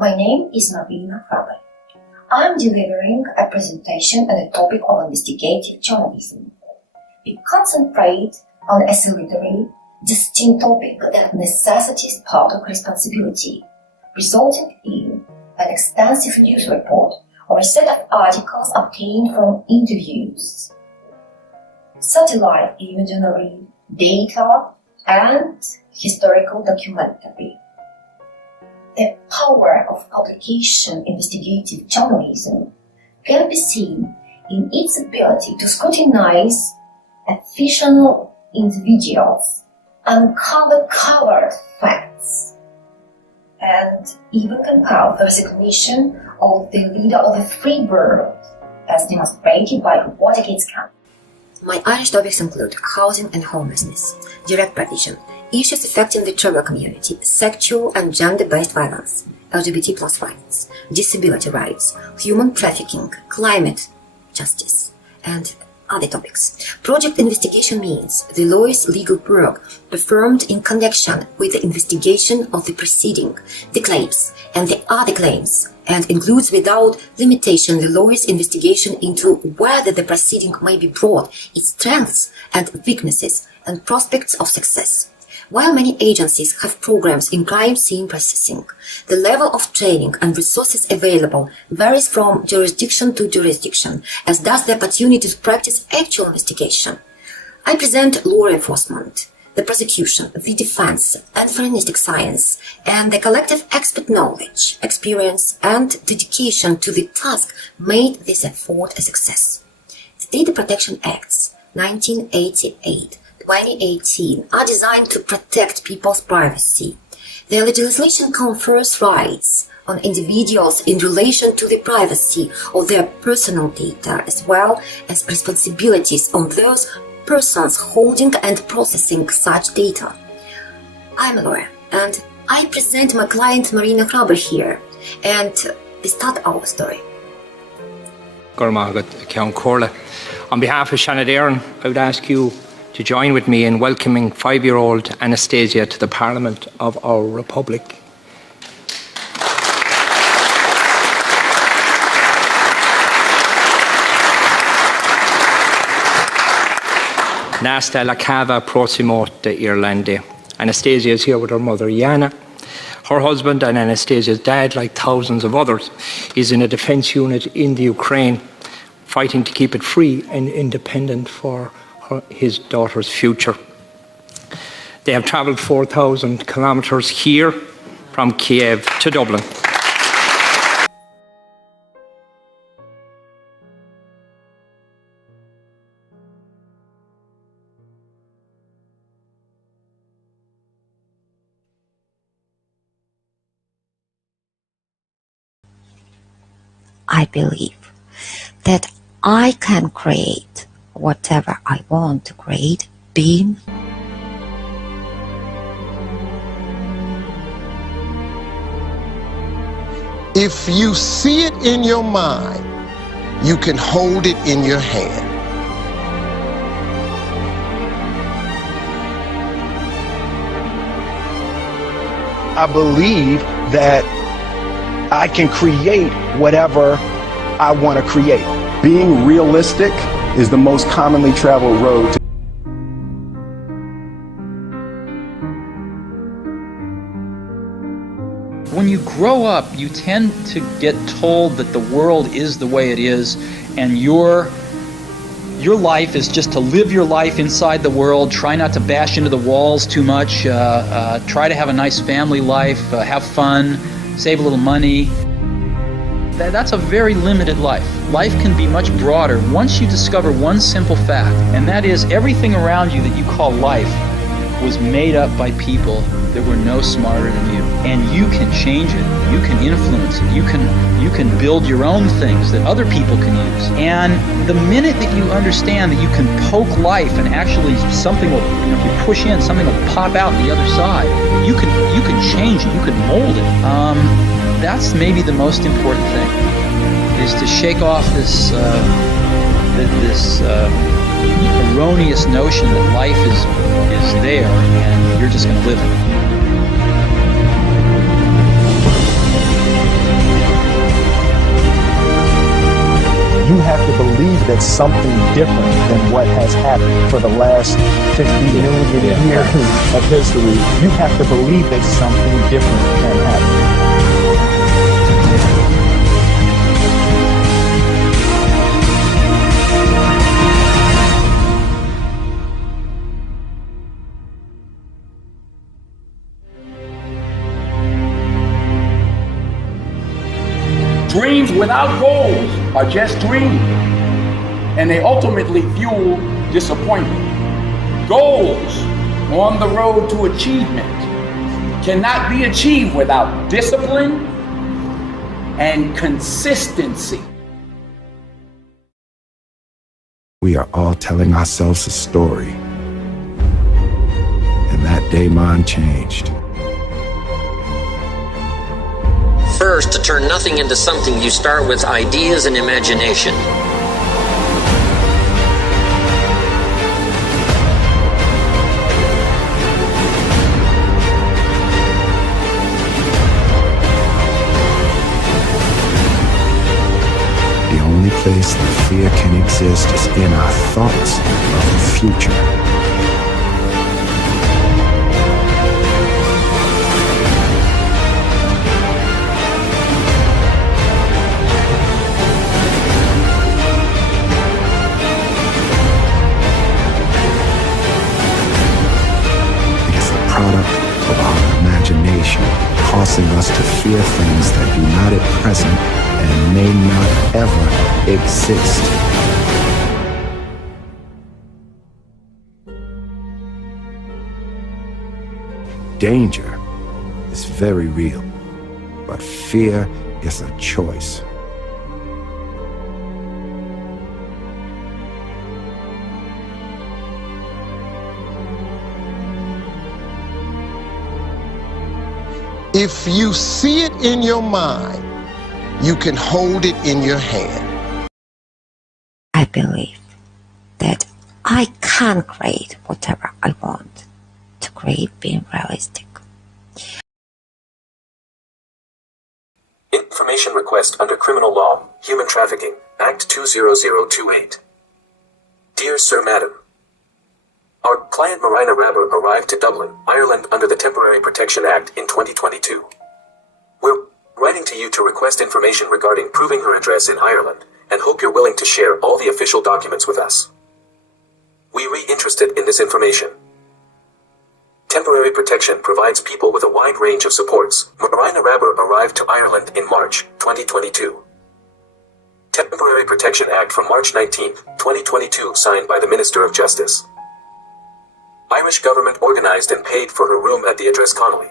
My name is Marina Kraber. I am delivering a presentation on the topic of investigative journalism. We concentrate on a solitary, distinct topic that necessitates public responsibility, resulting in an extensive news report or a set of articles obtained from interviews, satellite imagery, data, and historical documentary. The power of publication investigative journalism can be seen in its ability to scrutinize fictional individuals, uncover covered facts, and even compel the recognition of the leader of the free world, as demonstrated by the Watergate scandal. My Irish topics include housing and homelessness, direct provision, issues affecting the tribal community, sexual and gender-based violence, LGBT plus rights, disability rights, human trafficking, climate justice, and other topics. Project investigation means the lawyer's legal work performed in connection with the investigation of the proceeding, the claims, and the other claims, and includes without limitation the lawyer's investigation into whether the proceeding may be brought, its strengths and weaknesses, and prospects of success. While many agencies have programs in crime scene processing, the level of training and resources available varies from jurisdiction to jurisdiction, as does the opportunity to practice actual investigation. I present law enforcement, the prosecution, the defense, and forensic science, and the collective expert knowledge, experience, and dedication to the task made this effort a success. The Data Protection Acts 1988 2018 are designed to protect people's privacy. The legislation confers rights on individuals in relation to the privacy of their personal data, as well as responsibilities on those persons holding and processing such data. I'm a lawyer, and I present my client Marina Kraber here, and we start our story. On behalf of Shannon Aaron, I would ask you to join with me in welcoming 5-year-old Anastasia to the Parliament of our Republic. Nasta la cava prossimo de Irlande. Anastasia is here with her mother, Yana. Her husband and Anastasia's dad, like thousands of others, is in a defence unit in the Ukraine, fighting to keep it free and independent for his daughter's future. They have travelled 4,000 kilometres here from Kiev to Dublin. I believe that I can create whatever I want to create, being if you see it in your mind, you can hold it in your hand. I believe that I can create whatever I want to create. Being realistic is the most commonly traveled road to When you grow up, you tend to get told that the world is the way it is, and your life is just to live your life inside the world, try not to bash into the walls too much, try to have a nice family life, have fun, save a little money. That's a very limited life. Life can be much broader once you discover one simple fact, and that is everything around you that you call life was made up by people that were no smarter than you. And you can change it. You can influence it. You can build your own things that other people can use. And the minute that you understand that you can poke life and actually something will, if you push in, something will pop out the other side. You can change it. You can mold it. That's maybe the most important thing, is to shake off this erroneous notion that life is there and you're just going to live it. that something different than what has happened for the last 50 million years of history. You have to believe that something different can happen. Dreams without goals are just dreams, and they ultimately fuel disappointment. Goals on the road to achievement cannot be achieved without discipline and consistency. We are all telling ourselves a story, and that day mine changed. First, to turn nothing into something, you start with ideas and imagination. The only place that fear can exist is in our thoughts of the future. Of our imagination, causing us to fear things that do not at present and may not ever exist. Danger is very real, but fear is a choice. If you see it in your mind, you can hold it in your hand. I believe that I can create whatever I want to create being realistic. Information request under Criminal Law, Human Trafficking, Act 20028. Dear Sir, Madam, our client Marina Rabber arrived to Dublin, Ireland under the Temporary Protection Act in 2022. We're writing to you to request information regarding proving her address in Ireland and hope you're willing to share all the official documents with us. We're interested in this information. Temporary protection provides people with a wide range of supports. Marina Rabber arrived to Ireland in March 2022. Temporary Protection Act from March 19, 2022 signed by the Minister of Justice. Irish government organized and paid for her room at the address Connolly.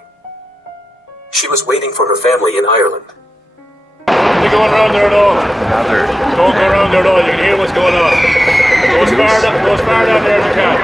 She was waiting for her family in Ireland. You're going around there at all. Don't go around there at all. You can hear what's going on. Go as far down there as you can.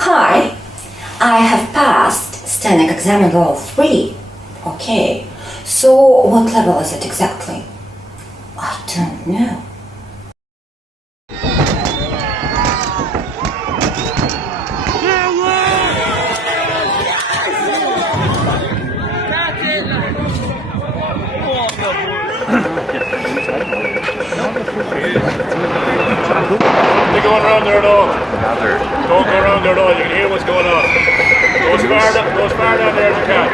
Hi, I have passed standing exam level 3. Okay, so what level is it exactly? I don't know. You're going around there at all. Don't go around there at all. You can hear what's going on. Go as far down there as you can.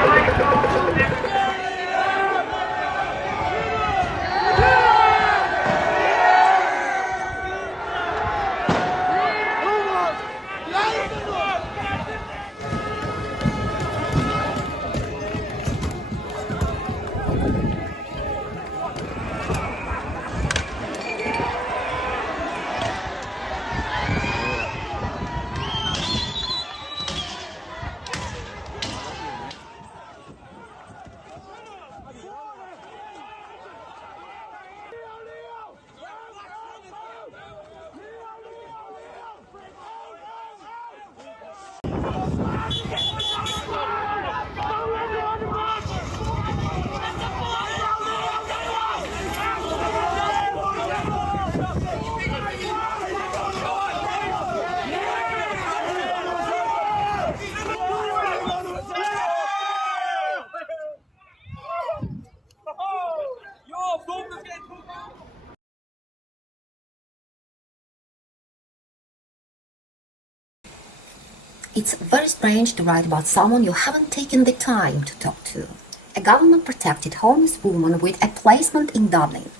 It's very strange to write about someone you haven't taken the time to talk to. A government-protected homeless woman with a placement in Dublin.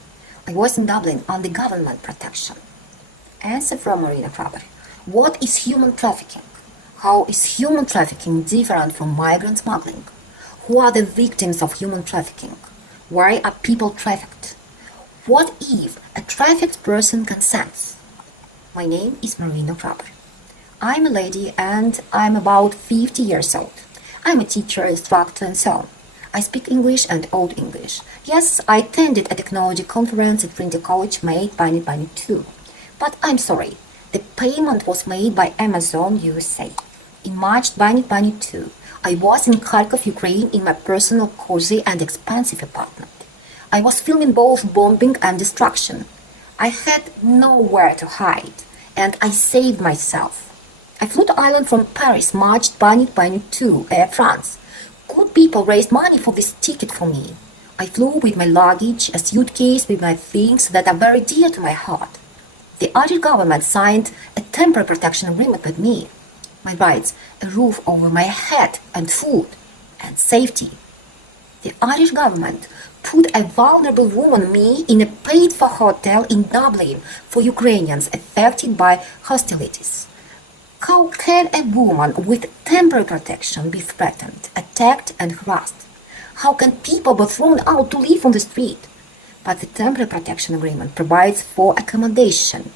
I was in Dublin under government protection. Answer from Marina Kraber. What is human trafficking? How is human trafficking different from migrant smuggling? Who are the victims of human trafficking? Why are people trafficked? What if a trafficked person consents? My name is Marina Kraber. I'm a lady and I'm about 50 years old. I'm a teacher, instructor and so on. I speak English and Old English. Yes, I attended a technology conference at Trinity College made by needn't too. But I'm sorry, the payment was made by Amazon USA. In March 2022, I was in Kharkov, Ukraine in my personal, cozy and expensive apartment. I was filming both bombing and destruction. I had nowhere to hide, and I saved myself. I flew to Ireland from Paris, March 2022, Air France. Good people raised money for this ticket for me. I flew with my luggage, a suitcase with my things that are very dear to my heart. The Irish government signed a temporary protection agreement with me. My rights, a roof over my head and food and safety. The Irish government put a vulnerable woman, me, in a paid-for hotel in Dublin for Ukrainians affected by hostilities. How can a woman with temporary protection be threatened, attacked and harassed? How can people be thrown out to live on the street? But the temporary protection agreement provides for accommodation.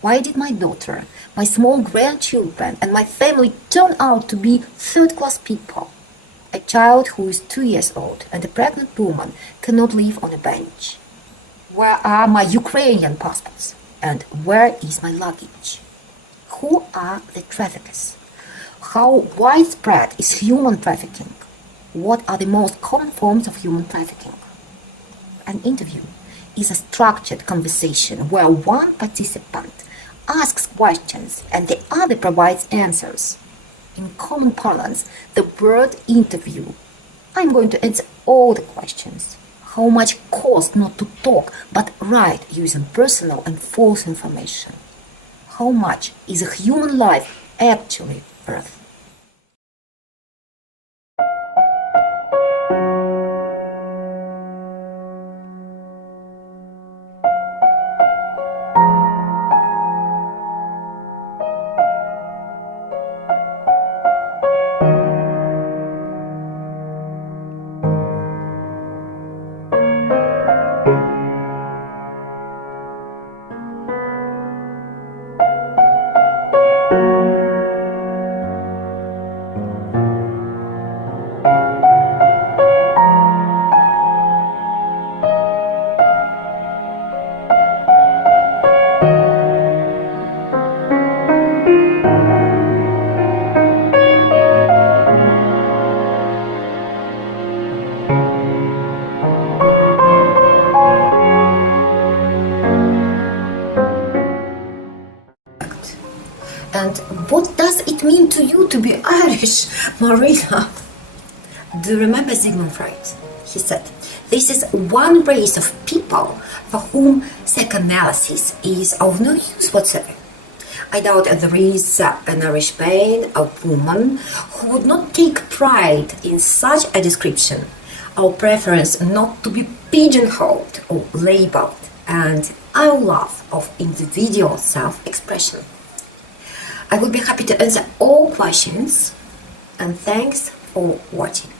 Why did my daughter, my small grandchildren and my family turn out to be third-class people? A child who is 2 years old and a pregnant woman cannot live on a bench. Where are my Ukrainian passports? And where is my luggage? Who are the traffickers? How widespread is human trafficking? What are the most common forms of human trafficking? An interview is a structured conversation where one participant asks questions and the other provides answers. In common parlance, the word interview. I'm going to answer all the questions. How much costs not to talk but write using personal and false information? How much is a human life actually worth? And what does it mean to you to be Irish, Marina? Do you remember Sigmund Freud? He said, this is one race of people for whom psychoanalysis is of no use whatsoever. I doubt there is an Irish man or woman who would not take pride in such a description. Our preference not to be pigeonholed or labeled, and our love of individual self-expression. I would be happy to answer all questions, and thanks for watching.